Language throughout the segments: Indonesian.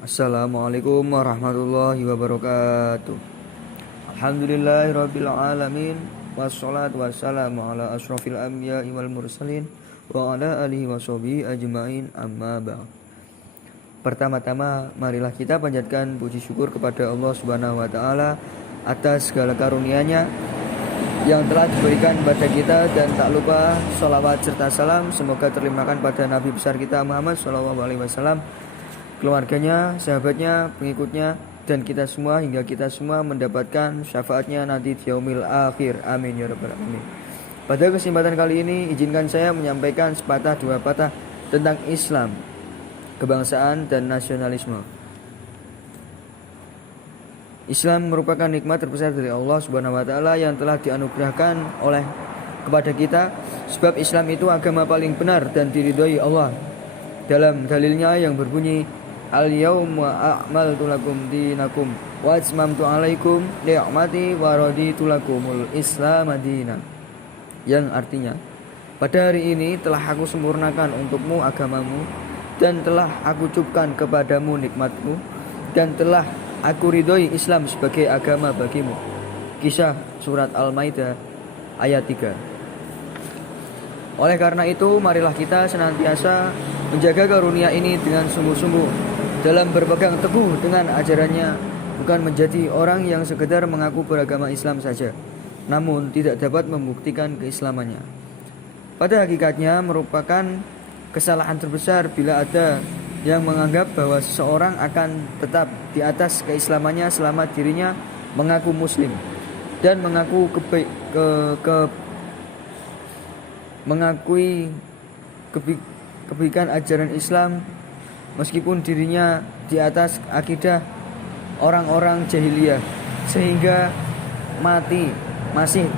Assalamualaikum warahmatullahi wabarakatuh. Alhamdulillahirabbil alamin wassalatu wassalamu ala asyrofil anbiya'i wal mursalin wa ala alihi washabihi ajmain amma ba'd. Pertama-tama marilah kita panjatkan puji syukur kepada Allah Subhanahu wa taala atas segala karunia-Nya yang telah diberikan kepada kita, dan tak lupa sholawat serta salam semoga terlimpahkan pada Nabi besar kita Muhammad SAW, keluarganya, sahabatnya, pengikutnya, dan kita semua hingga kita semua mendapatkan syafaatnya nanti di yaumil akhir. Amin ya rabbal alamin. Pada kesempatan kali ini izinkan saya menyampaikan sepatah dua patah tentang Islam, kebangsaan dan nasionalisme. Islam merupakan nikmat terbesar dari Allah Subhanahu wa taala yang telah dianugerahkan oleh kepada kita, sebab Islam itu agama paling benar dan diridhoi Allah. Dalam dalilnya yang berbunyi Al-yawma a'maltu lakum dinakum wa atmamtu 'alaikum ni'mati wa raditu lakumul Islam dinan, yang artinya, pada hari ini telah aku sempurnakan untukmu agamamu, dan telah aku cukupkan kepadamu nikmatku, dan telah aku ridhoi Islam sebagai agama bagimu. Kisah surat Al-Maidah ayat 3. Oleh karena itu, marilah kita senantiasa menjaga karunia ini dengan sungguh-sungguh dalam berpegang teguh dengan ajarannya, bukan menjadi orang yang sekedar mengaku beragama Islam saja, namun tidak dapat membuktikan keislamannya. Pada hakikatnya merupakan kesalahan terbesar bila ada yang menganggap bahwa seseorang akan tetap di atas keislamannya selama dirinya mengaku muslim dan mengakui kebaikan ajaran Islam, meskipun dirinya di atas akidah orang-orang jahiliyah, sehingga mati masih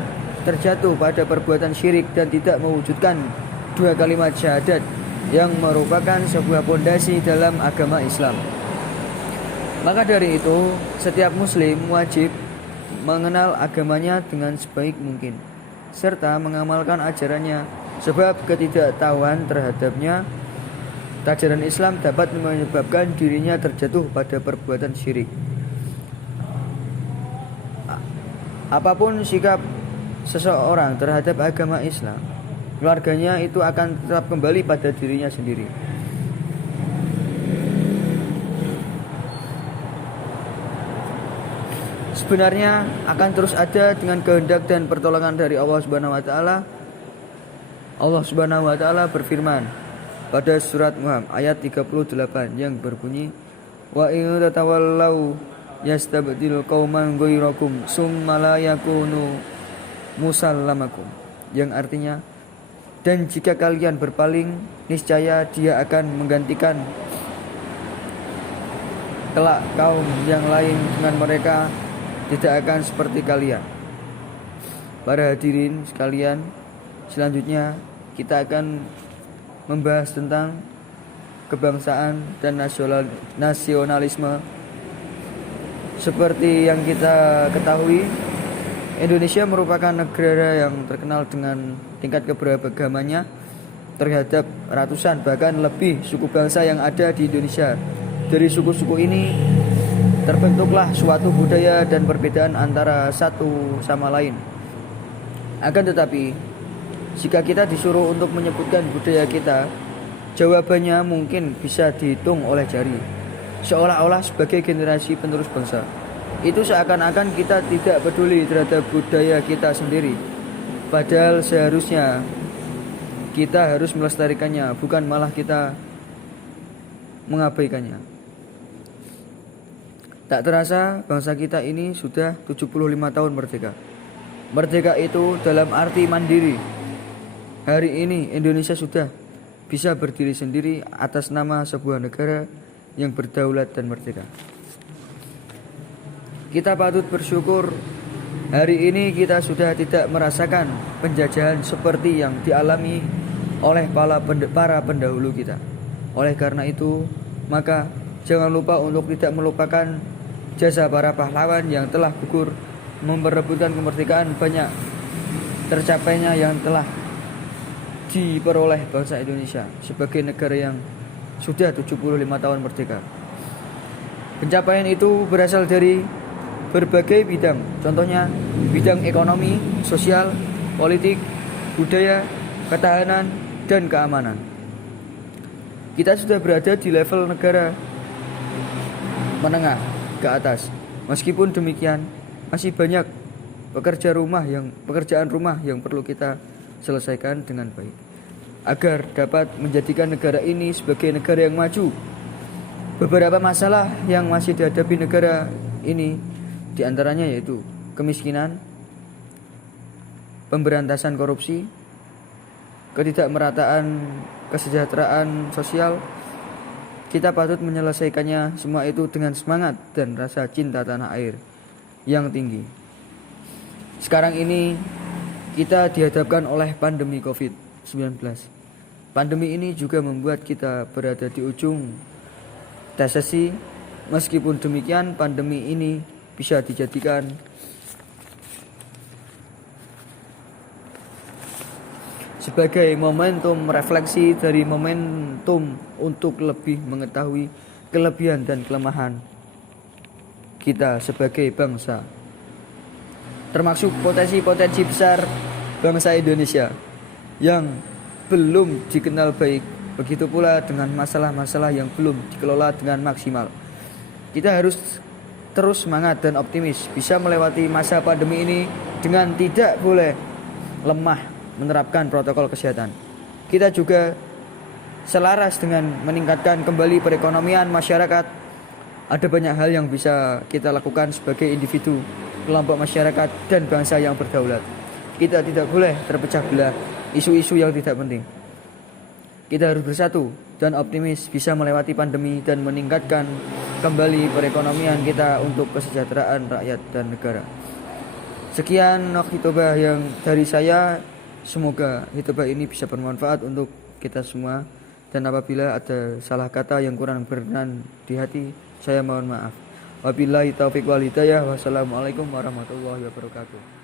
terjatuh pada perbuatan syirik dan tidak mewujudkan dua kalimat syahadat yang merupakan sebuah pondasi dalam agama Islam. Maka dari itu, setiap muslim wajib mengenal agamanya dengan sebaik mungkin serta mengamalkan ajarannya, sebab ketidaktahuan terhadapnya ajaran Islam dapat menyebabkan dirinya terjatuh pada perbuatan syirik. Apapun sikap seseorang terhadap agama Islam, keluarganya itu akan tetap kembali pada dirinya sendiri. Sebenarnya akan terus ada dengan kehendak dan pertolongan dari Allah Subhanahu wa taala. Allah Subhanahu wa taala berfirman pada surat Muhammad ayat 38 yang berbunyi, wa in tatawallau yastabdil qauman ghairakum summa la yakunu musallamakum, yang artinya, dan jika kalian berpaling, niscaya Dia akan menggantikan kelak kaum yang lain dengan mereka tidak akan seperti kalian. Para hadirin sekalian, selanjutnya kita akan membahas tentang kebangsaan dan nasionalisme. Seperti yang kita ketahui, Indonesia merupakan negara yang terkenal dengan tingkat keberagamannya terhadap ratusan bahkan lebih suku bangsa yang ada di Indonesia. Dari suku-suku ini terbentuklah suatu budaya dan perbedaan antara satu sama lain. Akan tetapi, jika kita disuruh untuk menyebutkan budaya kita, jawabannya mungkin bisa dihitung oleh jari, seolah-olah sebagai generasi penerus bangsa. Itu seakan-akan kita tidak peduli terhadap budaya kita sendiri, padahal seharusnya kita harus melestarikannya, bukan malah kita mengabaikannya. Tak terasa bangsa kita ini sudah 75 tahun merdeka. Merdeka itu dalam arti mandiri. Hari ini Indonesia sudah bisa berdiri sendiri atas nama sebuah negara yang berdaulat dan merdeka. Kita patut bersyukur hari ini kita sudah tidak merasakan penjajahan seperti yang dialami oleh para pendahulu kita. Oleh karena itu, maka jangan lupa untuk tidak melupakan jasa para pahlawan yang telah gugur memperebutkan kemerdekaan banyak tercapainya yang telah diperoleh bangsa Indonesia sebagai negara yang sudah 75 tahun merdeka. Pencapaian itu berasal dari berbagai bidang, contohnya bidang ekonomi, sosial, politik, budaya, ketahanan, dan keamanan. Kita sudah berada di level negara menengah ke atas. Meskipun demikian, masih banyak pekerjaan rumah yang perlu kita selesaikan dengan baik agar dapat menjadikan negara ini sebagai negara yang maju. Beberapa masalah yang masih dihadapi negara ini diantaranya yaitu kemiskinan, pemberantasan korupsi, ketidakmerataan kesejahteraan sosial. Kita patut menyelesaikannya semua itu dengan semangat dan rasa cinta tanah air yang tinggi. Sekarang ini kita dihadapkan oleh pandemi COVID-19. Pandemi ini juga membuat kita berada di ujung resesi. Meskipun demikian, pandemi ini bisa dijadikan sebagai momentum refleksi dari momentum untuk lebih mengetahui kelebihan dan kelemahan kita sebagai bangsa, termasuk potensi-potensi besar bangsa Indonesia yang belum dikenal baik. Begitu pula dengan masalah-masalah yang belum dikelola dengan maksimal. Kita harus terus semangat dan optimis bisa melewati masa pandemi ini dengan tidak boleh lemah menerapkan protokol kesehatan. Kita juga selaras dengan meningkatkan kembali perekonomian masyarakat. Ada banyak hal yang bisa kita lakukan sebagai individu, kelompok masyarakat, dan bangsa yang berdaulat. Kita tidak boleh terpecah belah isu-isu yang tidak penting. Kita harus bersatu dan optimis bisa melewati pandemi dan meningkatkan kembali perekonomian kita untuk kesejahteraan rakyat dan negara. Sekian khitbah yang dari saya. Semoga khitbah ini bisa bermanfaat untuk kita semua, dan apabila ada salah kata yang kurang berkenan di hati, saya mohon maaf. Wabillahi taufiq wal hidayah. Wassalamualaikum warahmatullahi wabarakatuh.